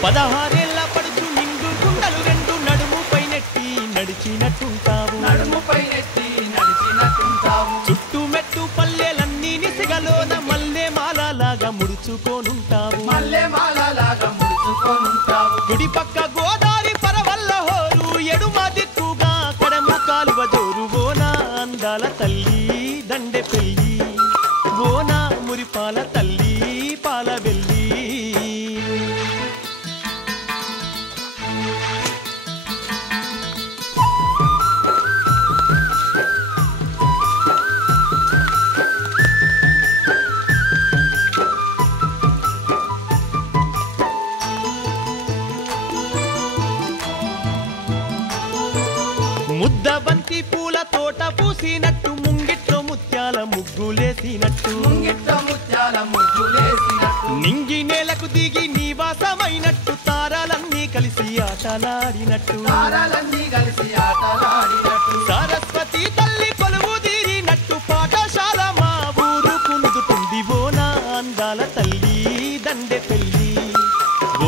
16 పడుచు నిండు కుండలు రెండు నడుముపై నెట్టి నడిచినట్టుంటావు చుట్టూ మెట్టు పల్లెలన్నీ నిసిగలోన మల్లె మాలలాగా ముడుచుకోనుంటావు గుడి పక్క గోదావరి పరవల్ల హోరు ఎడుమ దిక్కుగా కడము కాలువ జోరు ఓనా అందాల తల్లి దండె పెళ్ళి ఓనా మురిపాల తల్లి పాల వెల్లి ముద్దబంతి పూల తోట పూసినట్టు ముంగిట్లో ముత్యాల ముగ్గులేసినట్టు నింగి నేలకు దిగి నివాసమైనట్టు తారాలన్నీ కలిసి ఆటలాడినట్టు సరస్వతి తల్లి కొలువు తీరినట్టు పాఠశాల మా ఊరు కునుగుతుంది ఓనా అందాల తల్లి దండె పెళ్ళి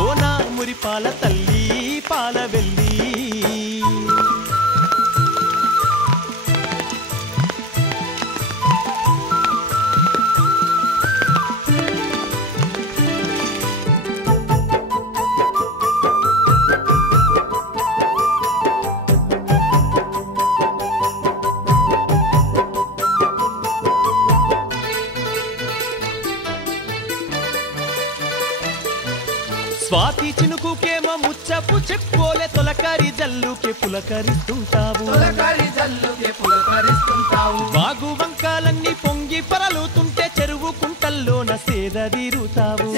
ఓనా మురిపాల తల్లి పాల వెల్లి స్వాతి చినుకుకేమో ముచ్చపు చెక్కోలే తొలకరి జల్లుకే పులకరిస్తుంటావు వాగు వంకాలన్నీ పొంగి పరలుతుంటే చెరువు కుంటల్లోన సేదీరుతావు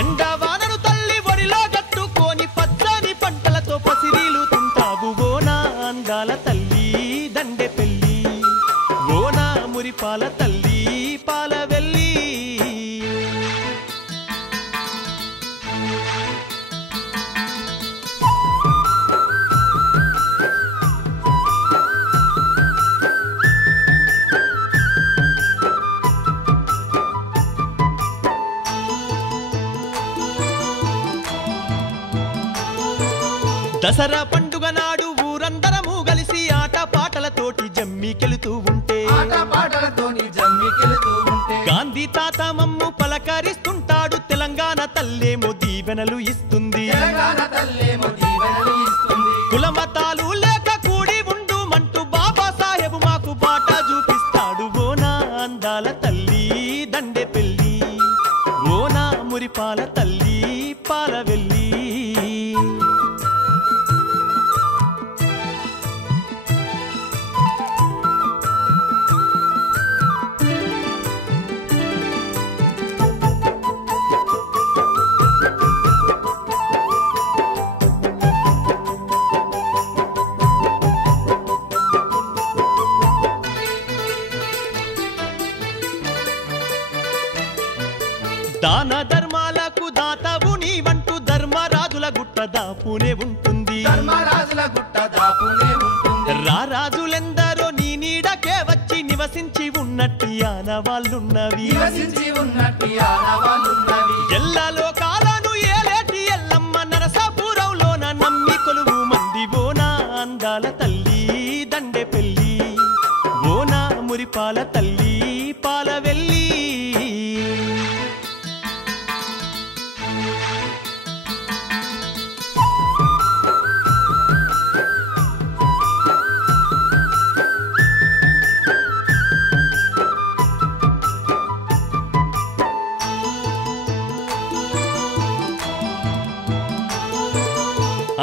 ఎండవానను తల్లి ఒడిలో గట్టుకొని పచ్చని పంటలతో పసిరీలుతుంటావు ఓనా అందాల తల్లి దండె పెళ్ళి ఓనా మురిపాల తల్లి పాల వెల్లి దసరా పండుగ నాడు ఊరందరము కలిసి ఆట పాటలతోటి జమ్మికెళుతూ ఉంటే గాంధీ తాత మమ్ము పలకరిస్తుంటాడు తెలంగాణ తల్లేమో దీవెనలు ఇస్తుంది కులమతాలు లేక కూడి ఉండు మంటూ బాబాసాహెబ్ మాకు బాట చూపిస్తాడు ఓనా అందాల తల్లి దండె పెళ్ళి ఓనా మురిపాల తల్లి పాల వెల్లి దాన ధర్మాలకు దాతవు నీవంటూ ధర్మరాజుల గుట్ట దాపునే ఉంటుంది రారాజులెందరో నీ నీడకే వచ్చి నివసించి ఉన్నట్టి ఆనవాళ్ళున్నవి ఎల్ల లోకాలను ఏలేటి ఎల్లమ్మ నరసాపురంలోన నమ్మి కొలువు మంది ఓనా అందాల తల్లి దండె పెళ్ళి ఓనా మురిపాల తల్లి పాల వెల్లి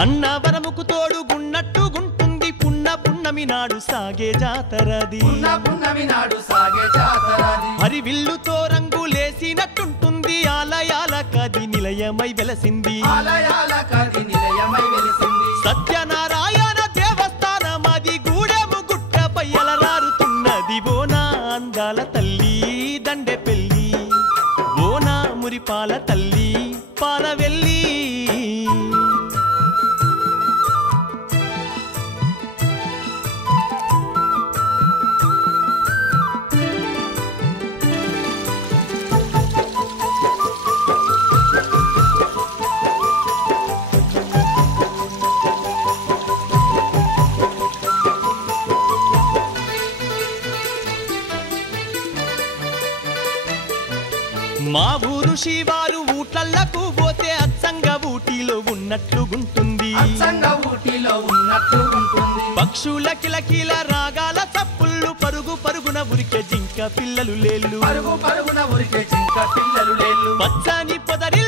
అన్నవరముకు తోడు గున్నట్టు గుంటుంది పున్నమి నాడు సాగే జాతరది హరివిల్లుతో రంగులేసినట్టుంటుంది ఆలయాల కది నిలయమై వెలసింది సత్యనారాయణ దేవస్థానమది గూడెము గుట్టపై అలరారుతున్నది ఓనా అందాల తల్లి దండె పెళ్ళి ఓనా మురిపాల తల్లి పాల వెల్లి మా ఊరు శివారు ఊట్లలకు పోతే అచ్చంగా ఊటీలో ఉన్నట్లుగుంటుంది పక్షుల కిలకిల రాగాల చప్పుళ్ళు పరుగు పరుగున ఉరికే జింక పిల్లలు లేళ్ళు పచ్చని పొదరి